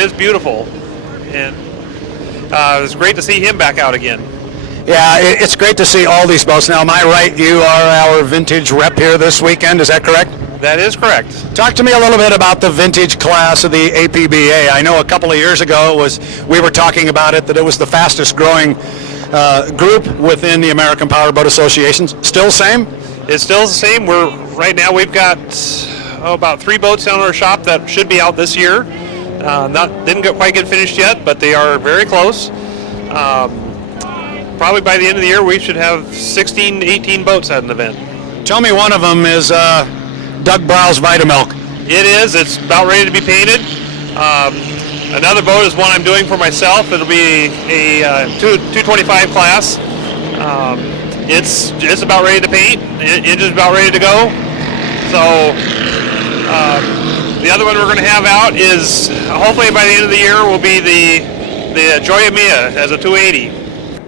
It's beautiful, and it was great to see him back out again. Yeah, it's great to see all these boats. Now, am I right? You are our vintage rep here this weekend. Is that correct? That is correct. Talk to me a little bit about the vintage class of the APBA. I know a couple of years ago we were talking about it, that it was the fastest growing group within the American Powerboat Associations. Still same? It's still the same. Right now we've got about 3 boats down in our shop that should be out this year. Didn't quite get finished yet, but they are very close. Probably by the end of the year we should have 16, 18 boats at an event. Tell me one of them is Doug Brow's Vitamilk. It is. It's about ready to be painted. Another boat is one I'm doing for myself. It'll be a 225 class. It's about ready to paint. Engine's about ready to go. So the other one we're going to have out is hopefully by the end of the year will be the Joya Mia as a 280,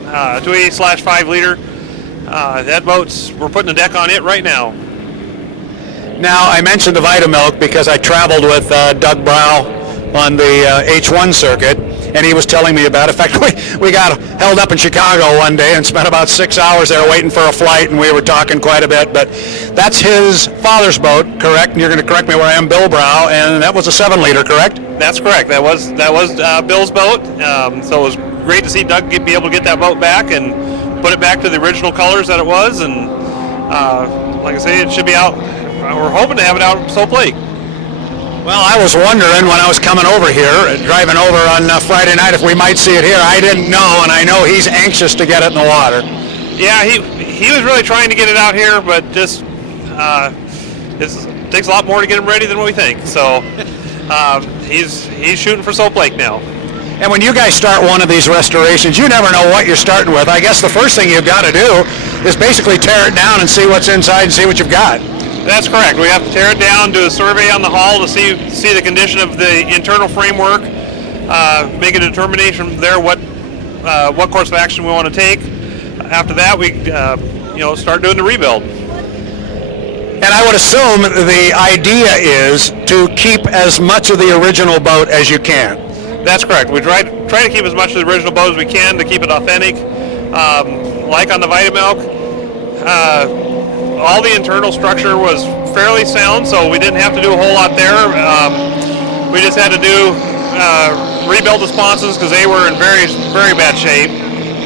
280/5 liter. That boat's, we're putting the deck on it right now. Now, I mentioned the Vitamilk because I traveled with Doug Brow on the H1 circuit, and he was telling me about it. In fact, we got held up in Chicago one day and spent about 6 hours there waiting for a flight, and we were talking quite a bit. But that's his father's boat, correct? And you're going to correct me where I am, Bill Brow, and that was a 7-liter, correct? That's correct. That was Bill's boat. So it was great to see Doug be able to get that boat back and put it back to the original colors that it was. And like I say, it should be out. We're hoping to have it out at Soap Lake. Well, I was wondering when I was coming over here, driving over on Friday night, if we might see it here. I didn't know, and I know he's anxious to get it in the water. Yeah, he was really trying to get it out here, but just it takes a lot more to get him ready than we think. So he's shooting for Soap Lake now. And when you guys start one of these restorations, you never know what you're starting with. I guess the first thing you've got to do is basically tear it down and see what's inside and see what you've got. That's correct. We have to tear it down, do a survey on the hull to see the condition of the internal framework, make a determination there what course of action we want to take. After that, we start doing the rebuild. And I would assume the idea is to keep as much of the original boat as you can. That's correct. We try to keep as much of the original boat as we can to keep it authentic. Like on the Vitamilk, all the internal structure was fairly sound, so we didn't have to do a whole lot there. We just had to do rebuild the sponsons because they were in very, very bad shape.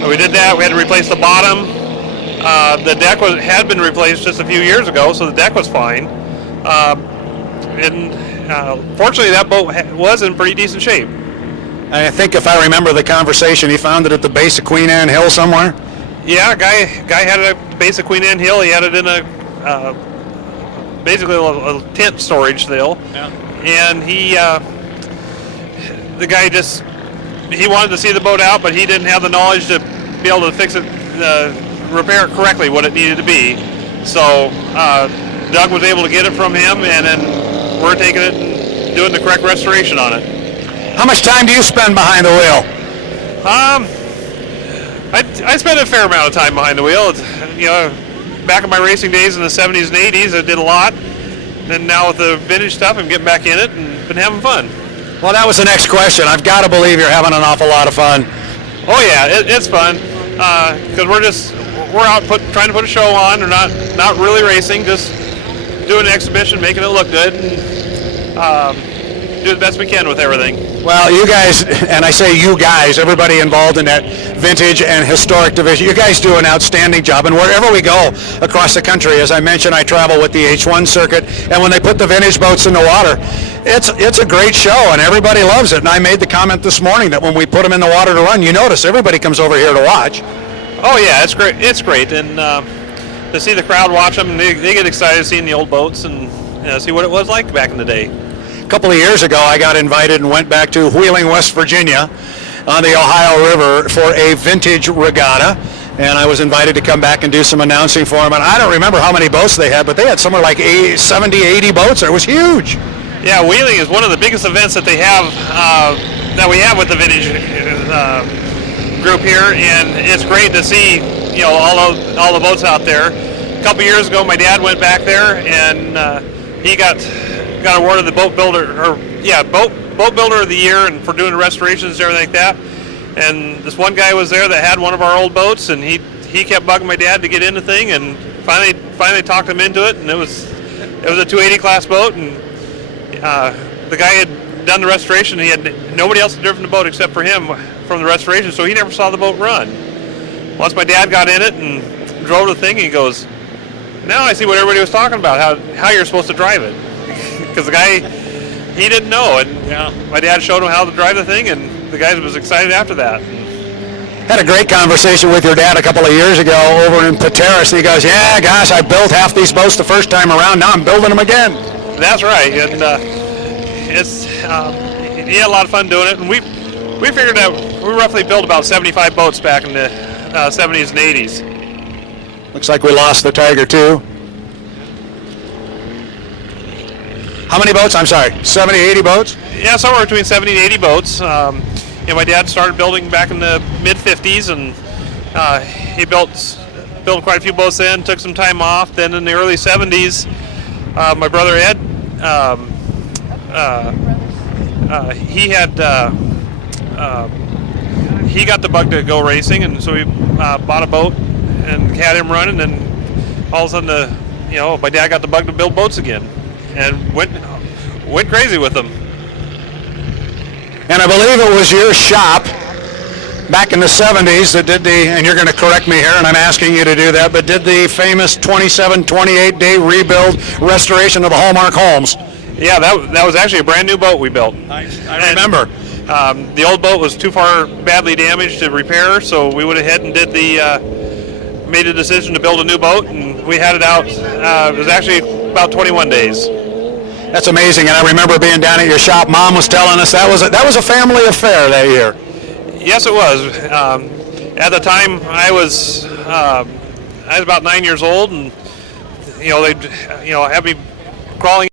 We did that. We had to replace the bottom. The deck had been replaced just a few years ago, so the deck was fine. Fortunately, that boat was in pretty decent shape. I think if I remember the conversation, he found it at the base of Queen Anne Hill somewhere. Yeah, guy had it at the base of Queen Anne Hill. He had it in basically a tent storage still. Yeah. And the guy he wanted to see the boat out, but he didn't have the knowledge to be able to fix it, repair it correctly what it needed to be. So Doug was able to get it from him, and then we're taking it and doing the correct restoration on it. How much time do you spend behind the wheel? I spent a fair amount of time behind the wheel. Back in my racing days in the 70s and 80s, I did a lot. And now with the vintage stuff, I'm getting back in it and been having fun. Well, that was the next question. I've got to believe you're having an awful lot of fun. Oh yeah, it's fun because we're out trying to put a show on. We're not really racing, just doing an exhibition, making it look good, and do the best we can with everything. Well, you guys, and I say you guys, everybody involved in that vintage and historic division, you guys do an outstanding job. And wherever we go across the country, as I mentioned, I travel with the H1 circuit, and when they put the vintage boats in the water, it's a great show, and everybody loves it. And I made the comment this morning that when we put them in the water to run, you notice everybody comes over here to watch. Oh yeah, it's great. It's great, and to see the crowd watch them, they get excited seeing the old boats and see what it was like back in the day. A couple of years ago, I got invited and went back to Wheeling, West Virginia on the Ohio River for a vintage regatta, and I was invited to come back and do some announcing for them. And I don't remember how many boats they had, but they had somewhere like 70, 80 boats. It was huge. Yeah, Wheeling is one of the biggest events that they have, that we have with the vintage group here, and it's great to see all the boats out there. A couple years ago, my dad went back there, and he got awarded the boat boat builder of the year and for doing the restorations and everything like that. And this one guy was there that had one of our old boats, and he kept bugging my dad to get in the thing, and finally talked him into it, and it was a 280 class boat, and the guy had done the restoration. He had nobody else had driven the boat except for him from the restoration, so he never saw the boat run. Once my dad got in it and drove the thing, he goes, "Now I see what everybody was talking about, how you're supposed to drive it," because the guy, he didn't know, and my dad showed him how to drive the thing, and the guy was excited after that. Had a great conversation with your dad a couple of years ago over in Pateros. He goes, "Yeah, gosh, I built half these boats the first time around. Now I'm building them again." That's right, and he had a lot of fun doing it. And we figured that we roughly built about 75 boats back in the 70s and 80s. Looks like we lost the Tiger too. How many boats? I'm sorry, 70, 80 boats? Yeah, somewhere between 70 and 80 boats. My dad started building back in the mid-50s, and he built quite a few boats then, took some time off. Then in the early 70s, my brother Ed, he got the bug to go racing, and so we bought a boat and had him running, and all of a sudden, my dad got the bug to build boats again, and went crazy with them. And I believe it was your shop back in the 70s that did and you're going to correct me here, and I'm asking you to do that, but did the famous 27, 28-day rebuild restoration of the Hallmark Holmes. Yeah, that was actually a brand new boat we built. I remember. The old boat was too far badly damaged to repair, so we went ahead and made a decision to build a new boat, and we had it out. It was actually about 21 days. That's amazing, and I remember being down at your shop. Mom was telling us that was a family affair that year. Yes, it was. At the time, I was about 9 years old, and they'd have me crawling